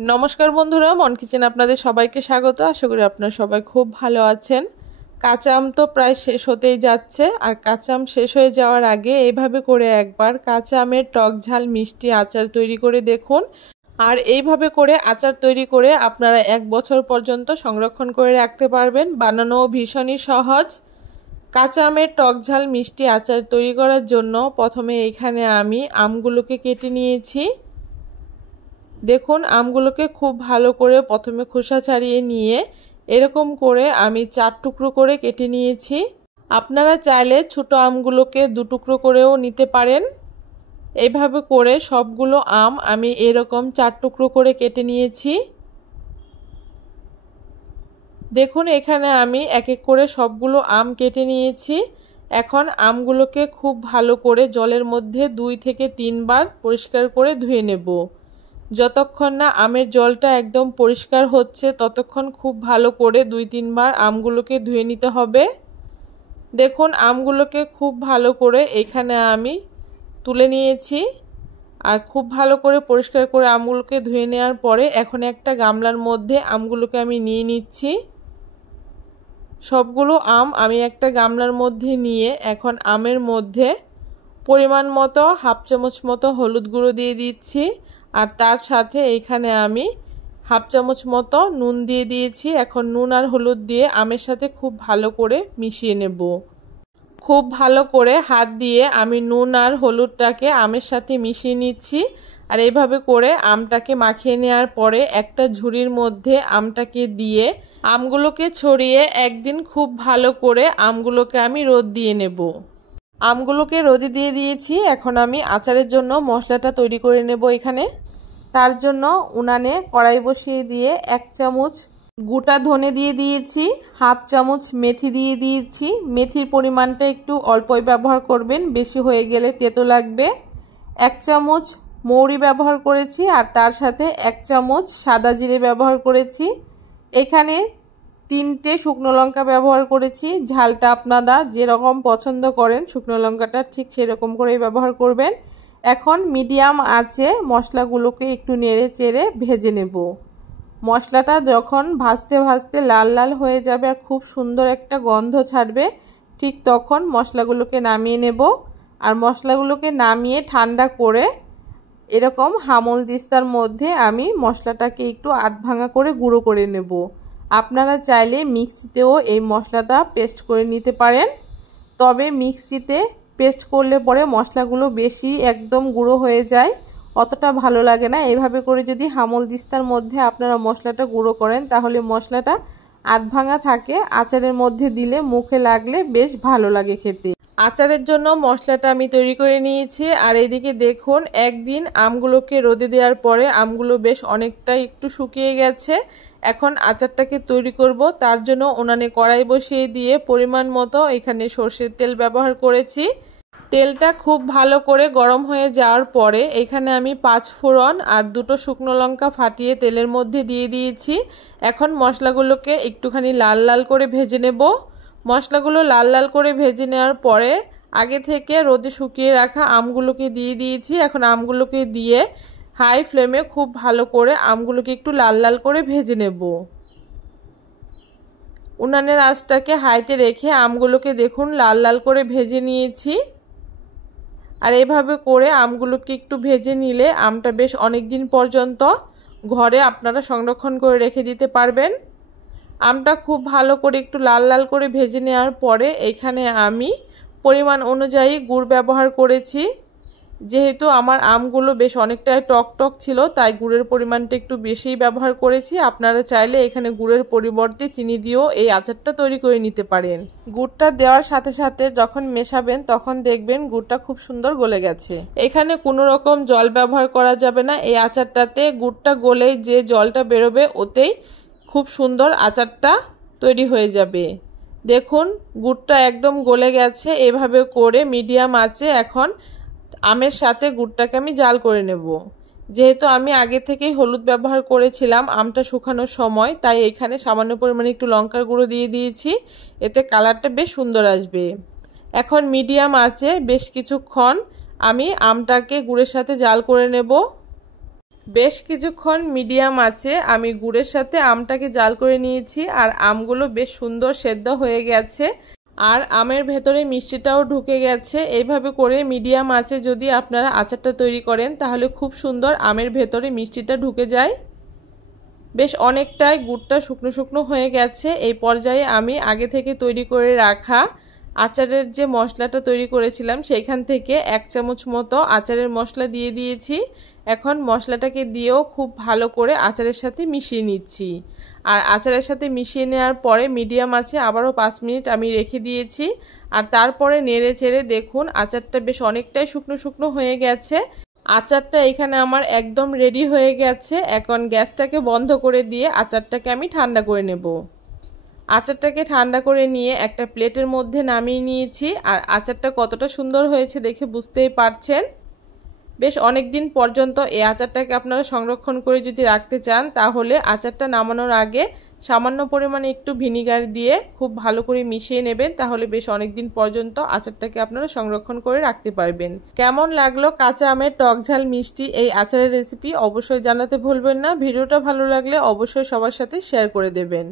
नमस्कार बंधुरा मन किचेन आपनादेर सबाइके स्वागत। आशा करी आपनारा सबाई खूब भालो आछेन। काँचा आम तो प्राय शेष होतेई जाच्छे और काँचा आम शेष हये जाओयार आगे एइभाবে करे एकबार काँचा आमेर टक झाल मिष्टि आचार तैरी करे देखुन। और এইভাবে করে আচার তৈরি করে আপনারা এক বছর পর্যন্ত সংরক্ষণ করে রাখতে পারবেন। বানানো ভীষণই সহজ। কাঁচা আমের টক ঝাল মিষ্টি আচার তৈরি করার জন্য প্রথমে এখানে আমি আমগুলোকে কেটে নিয়েছি। দেখুন আমগুলোকে খুব ভালো করে প্রথমে খোসা ছাড়িয়ে নিয়ে এরকম করে আমি 4 টুকরো করে কেটে নিয়েছি। আপনারা চাইলে ছোট আমগুলোকে 2 টুকরো করেও নিতে পারেন। এইভাবে করে সবগুলো আম আমি এরকম 4 টুকরো করে কেটে নিয়েছি। দেখুন এখানে আমি এক এক করে সবগুলো আম কেটে নিয়েছি। এখন আমগুলোকে খুব ভালো করে জলের মধ্যে 2 থেকে 3 বার পরিষ্কার করে ধুয়ে নেব। যতক্ষণ না আমের জলটা একদম পরিষ্কার হচ্ছে ততক্ষণ খুব ভালো করে 2-3 বার আমগুলোকে ধুয়ে নিতে হবে। দেখুন আমগুলোকে খুব ভালো করে এখানে আমি তুলে নিয়েছি। আর খুব ভালো করে পরিষ্কার করে আমগুলোকে ধুয়ে নেওয়ার পরে এখন একটা গামলার মধ্যে আমগুলোকে আমি নিয়ে নিচ্ছি। সবগুলো আম আমি একটা গামলার মধ্যে নিয়ে এখন আমের মধ্যে পরিমাণ মতো হাফ চামচ মতো হলুদ গুঁড়ো দিয়ে দিচ্ছি। আর তার সাথে এখানে আমি হাফ চামচ মতো নুন দিয়ে দিয়েছি। এখন নুন আর হলুদ দিয়ে আমের সাথে খুব ভালো করে মিশিয়ে নেব। খুব ভালো করে হাত দিয়ে আমি নুন আর হলুদটাকে আমের সাথে মিশিয়ে নিচ্ছি। আর এইভাবে করে আমটাকে মাখিয়ে নেওয়ার পরে একটা ঝুড়ির মধ্যে আমটাকে দিয়ে আমগুলোকে ছড়িয়ে একদিন খুব ভালো করে আমগুলোকে আমি রোদ দিয়ে নেব। আমগুলোকে রোদে দিয়ে দিয়েছি। এখন আমি আচারের জন্য মশলাটা তৈরি করে নেব। এখানে তার জন্য উনানে কড়াই বসিয়ে দিয়ে 1 চামচ গোটা ধনে দিয়ে দিয়েছি, হাফ চামচ মেথি দিয়ে দিয়েছি। মেথির পরিমাণটা একটু অল্পই ব্যবহার করবেন, বেশি হয়ে গেলে তেতো লাগবে। 1 চামচ মৌরি ব্যবহার করেছি আর তার সাথে 1 চামচ সাদা জিরে ব্যবহার করেছি। এখানে 3টে শুকনো লঙ্কা ব্যবহার করেছি। ঝালটা আপনারা যেরকম পছন্দ করেন শুকনো লঙ্কাটা ঠিক সেরকম করেই ব্যবহার করবেন। এখন মিডিয়াম আঁচে মশলাগুলোকে একটু নেড়ে চেড়ে ভেজে নেব। মশলাটা যখন ভাজতে ভাজতে লাল লাল হয়ে যাবে আর খুব সুন্দর একটা গন্ধ ছাড়বে ঠিক তখন মশলাগুলোকে নামিয়ে নেব। আর মশলাগুলোকে নামিয়ে ঠান্ডা করে এরকম হামল দিস্তার মধ্যে আমি মশলাটাকে একটু আধ ভাঙা করে গুঁড়ো করে নেব। আপনারা চাইলে মিক্সিতেও এই মশলাটা পেস্ট করে নিতে পারেন। তবে মিক্সিতে পেস্ট করলে পরে মশলাগুলো বেশি একদম গুঁড়ো হয়ে যায়, অতটা ভালো লাগে না। এইভাবে করে যদি হামল দিস্তার মধ্যে আপনারা মশলাটা গুঁড়ো করেন তাহলে মশলাটা আধ ভাঙা থাকে, আচারের মধ্যে দিলে মুখে লাগলে বেশ ভালো লাগে খেতে। আচারের জন্য মশলাটা আমি তৈরি করে নিয়েছি। আর এইদিকে দেখুন একদিন আমগুলোকে রোদে দেওয়ার পরে আমগুলো বেশ অনেকটা একটু শুকিয়ে গেছে। এখন আচারটাকে তৈরি করব। তার জন্য উনানে কড়াই বসিয়ে দিয়ে পরিমাণ মতো এখানে সরষের তেল ব্যবহার করেছি। তেলটা খুব ভালো করে গরম হয়ে যাওয়ার পরে এখানে আমি 5 ফোড়ন আর 2টো শুকনো লঙ্কা ফাটিয়ে তেলের মধ্যে দিয়ে দিয়েছি। এখন মশলাগুলোকে একটুখানি লাল লাল করে ভেজে নেব। মশলাগুলো লাল লাল করে ভেজে নেওয়ার পরে আগে থেকে রোদে শুকিয়ে রাখা আমগুলোকে দিয়ে দিয়েছি। এখন আমগুলোকে দিয়ে হাই ফ্লেমে খুব ভালো করে আমগুলোকে একটু লাল লাল করে ভেজে নেব। উনানের আঁচটাকে হাইতে রেখে আমগুলোকে দেখুন লাল লাল করে ভেজে নিয়েছি। আর এইভাবে করে আমগুলোকে একটু ভেজে নিলে আমটা বেশ অনেক দিন পর্যন্ত ঘরে আপনারা সংরক্ষণ করে রেখে দিতে পারবেন। আমটা খুব ভালো করে একটু লাল লাল করে ভেজে নেওয়ার পরে এখানে আমি পরিমাণ অনুযায়ী গুড় ব্যবহার করেছি। যেহেতু আমার আমগুলো বেশ অনেকটাই টক টক ছিল তাই গুড়ের পরিমাণটা একটু বেশিই ব্যবহার করেছি। আপনারা চাইলে এখানে গুড়ের পরিবর্তে চিনি দিয়েও এই আচারটা তৈরি করে নিতে পারেন। গুড়টা দেওয়ার সাথে সাথে যখন মেশাবেন তখন দেখবেন গুড়টা খুব সুন্দর গলে গেছে। এখানে কোনো রকম জল ব্যবহার করা যাবে না। এই আচারটাতে গুড়টা গলেই যে জলটা বেরোবে ওতেই খুব সুন্দর আচারটা তৈরি হয়ে যাবে। দেখুন গুড়টা একদম গলে গেছে। এভাবে করে মিডিয়াম আঁচে এখন আমের সাথে গুড়টাকে আমি জাল করে নেব। যেহেতু আমি আগে থেকেই হলুদ ব্যবহার করেছিলাম আমটা শুকানোর সময়, তাই এখানে সামান্য পরিমাণে একটু লঙ্কার গুঁড়ো দিয়ে দিয়েছি, এতে কালারটা বেশ সুন্দর আসবে। এখন মিডিয়াম আঁচে বেশ কিছুক্ষণ আমি আমটাকে গুড়ের সাথে জাল করে নেব। বেশ কিছুক্ষণ মিডিয়াম আঁচে আমি গুড়ের সাথে আমটাকে জাল করে নিয়েছি আর আমগুলো বেশ সুন্দর সেদ্ধ হয়ে গেছে আর আমের ভেতরে মিষ্টিটাও ঢুকে গেছে। এইভাবে করে মিডিয়াম আঁচে যদি আপনারা আচারটা তৈরি করেন তাহলে খুব সুন্দর আমের ভেতরে মিষ্টিটা ঢুকে যায়। বেশ অনেকটাই গুড়টা শুকনো শুকনো হয়ে গেছে। এই পর্যায়ে আমি আগে থেকে তৈরি করে রাখা আচারের যে মশলাটা তৈরি করেছিলাম সেইখান থেকে 1 চামচ মতো আচারের মশলা দিয়ে দিয়েছি। এখন মশলাটাকে দিয়েও খুব ভালো করে আচারের সাথে মিশিয়ে নিচ্ছি। আর আচারের সাথে মিশিয়ে নেওয়ার পরে মিডিয়াম আঁচে আবারও 5 মিনিট আমি রেখে দিয়েছি। আর তারপরে নেড়ে চেড়ে দেখুন আচারটা বেশ অনেকটাই শুকনো শুকনো হয়ে গেছে। আচারটা এখানে আমার একদম রেডি হয়ে গেছে। এখন গ্যাসটাকে বন্ধ করে দিয়ে আচারটাকে আমি ঠান্ডা করে নেব। আচারটাকে ঠান্ডা করে নিয়ে একটা প্লেটের মধ্যে নামিয়ে নিয়েছি। আর আচারটা কতটা সুন্দর হয়েছে দেখে বুঝতেই পারছেন। বেশ অনেক দিন পর্যন্ত এই আচারটাকে আপনারা সংরক্ষণ করে যদি রাখতে চান তাহলে আচারটা নামানোর আগে সামান্য পরিমাণে একটু ভিনিগার দিয়ে খুব ভালো করে মিশিয়ে নেবেন, তাহলে বেশ অনেক দিন পর্যন্ত আচারটাকে আপনারা সংরক্ষণ করে রাখতে পারবেন। কেমন লাগলো কাঁচা আমের টক ঝাল মিষ্টি এই আচারের রেসিপি অবশ্যই জানাতে ভুলবেন না। ভিডিওটা ভালো লাগলে অবশ্যই সবার সাথে শেয়ার করে দেবেন।